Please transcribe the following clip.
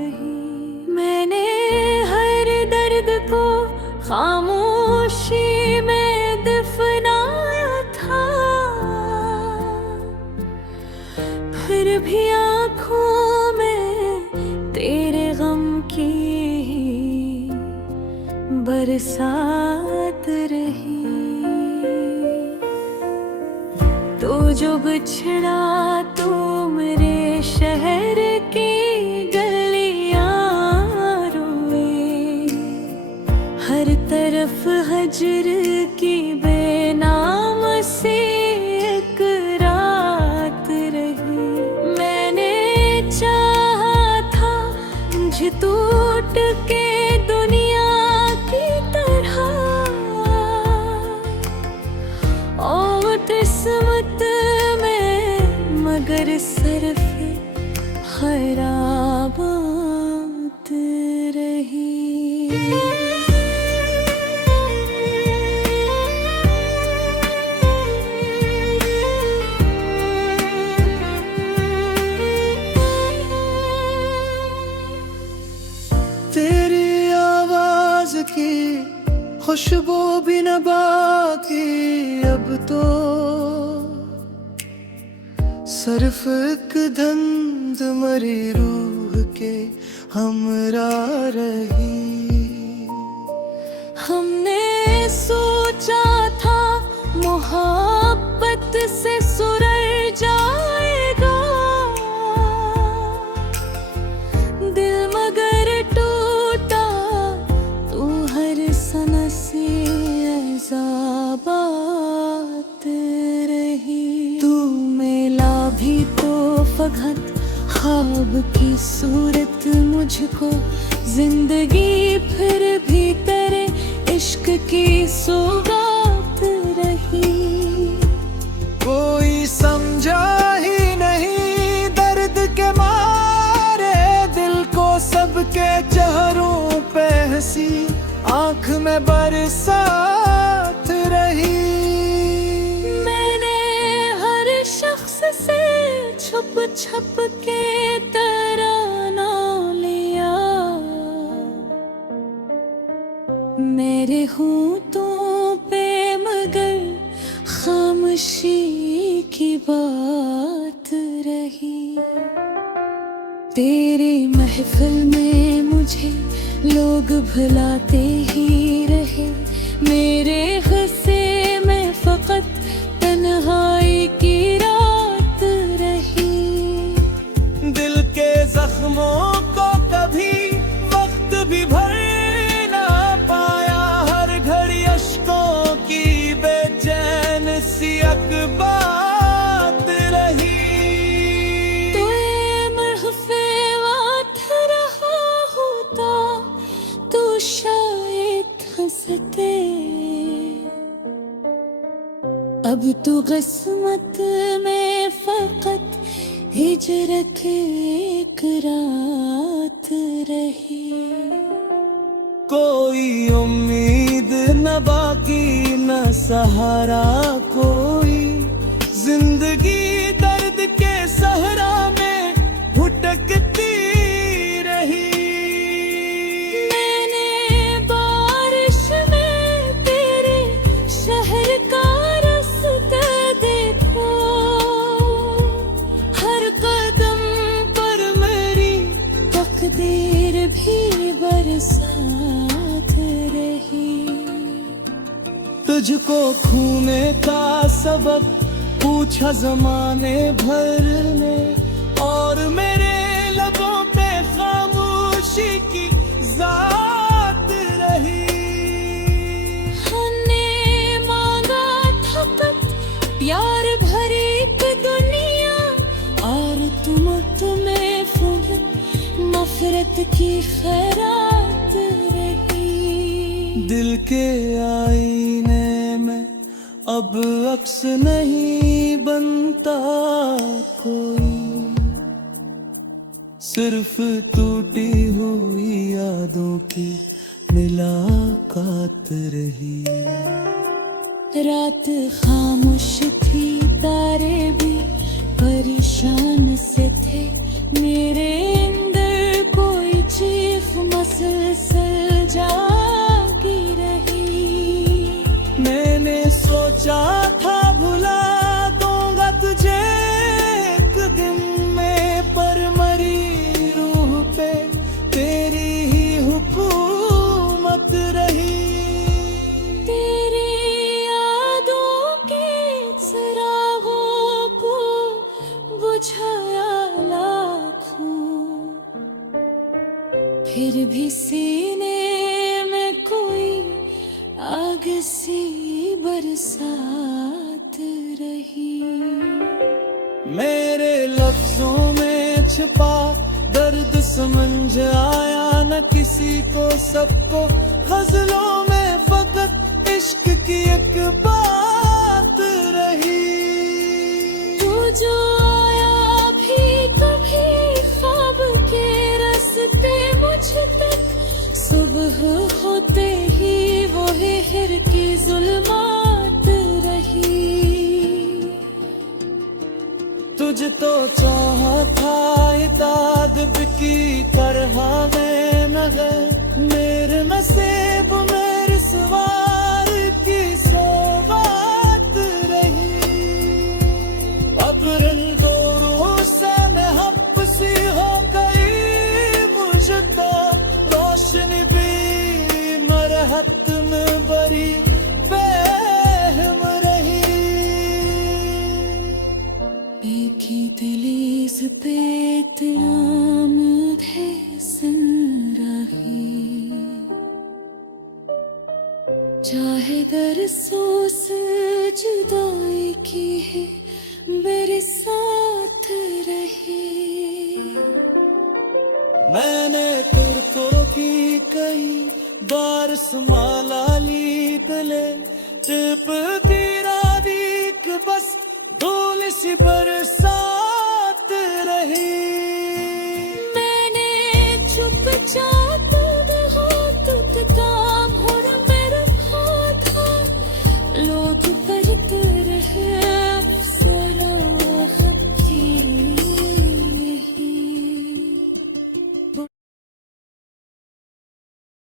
रही। मैंने हर दर्द को खामोशी में दफनाया था, फिर भी आँखों में तेरे गम की बरसात रही। तो जो बिछड़ा तू मेरे शहर की गलियां रोए, हर तरफ हजर की बेनाम सी एक रात रही। मैंने चाहा था मुझे टूट के दुनिया की तरह, और किस्मत मगर सरफ़े खराबात रही। तेरी आवाज की खुशबू भी न बाकी अब तो, सिर्फ एक धंध मरी रूह के हमरा रही। हमने सोचा था मोहब्बत से सुरल जाएगा दिल, मगर टूटा तू हर सनसी अज़ाबात रही। तू मिला भी तो फकत ख्वाब की सूरत मुझको, जिंदगी फिर भी तेरे इश्क की सौगात रही। कोई समझा ही नहीं दर्द के मारे दिल को, सबके चेहरों पे हंसी आँख में बरसात रही। मैंने हर शख्स से छुप छुप के तराना लिया, मेरे होठों पे मगर खामोशी की बात रही। तेरी महफिल में मुझे लोग भुलाते ही रहे, मेरे हिस्से में फकत तन्हाई की रात रही। दिल के जख्मों को कभी वक्त भी भर ना पाया, हर घड़ी अश्कों की बेचैन सी अकबात रही। तो ये महफिल वाथ रहा होता तो शायद हंसते, अब तो किस्मत में फकत हिजरत एक रात रही। कोई उम्मीद न बाकी न सहारा कोई, जिंदगी दर्द के सहरा में भुटकती रही। मैंने बारिश में तेरे शहर का रास्ता देखा, हर कदम पर मेरी तकदीर भी बरसात रही। तुझको खूने का सबब पूछा जमाने भर ने, और मेरे लबों पे खामोशी की जात रही। हमने मांगा था प्यार भरी एक दुनिया, और तुम्हें नफरत की खैरात रही। दिल के आईने में अब अक्स नहीं बनता कोई, सिर्फ टूटी हुई यादों की मुलाकात रही। रात खामोश थी, तारे भी परेशान से थे, मेरे अंदर कोई मुसलसल जागी रही। मैंने सोचा था भुला दूंगा तुझे एक दिन में, पर मरी रूह पे तेरी ही हुकूमत रही। तेरी यादों के चिरागों को बुझाया लाखों, फिर भी सीने में कोई आग सी बरसात रही। मेरे लफ्जों में छिपा दर्द समझ आया न किसी को, सबको गजलों में फकत इश्क की एक बात रही। तू जो आया भी कभी ख्वाब के रास्ते मुझ तक, सुबह होते ही वो हिर की जुल्मात रही। तुझ तो चाहा था इताद की तरह मैं नगर, मेरे नसीब मेरे सवार की सौगात रही। अब रंगों से मैं हपसी हो गई, मुझको रोशनी भी मरहत में बरी बेहम रही। बेकी दलीज पे इतराम है सन रही, चाहे दर सोस जुदाई की है मेरे साथ रहे। मैंने तुरकों की कई बार संभाला ली तले, टिप गिरा दी कि बस धूल सी बरस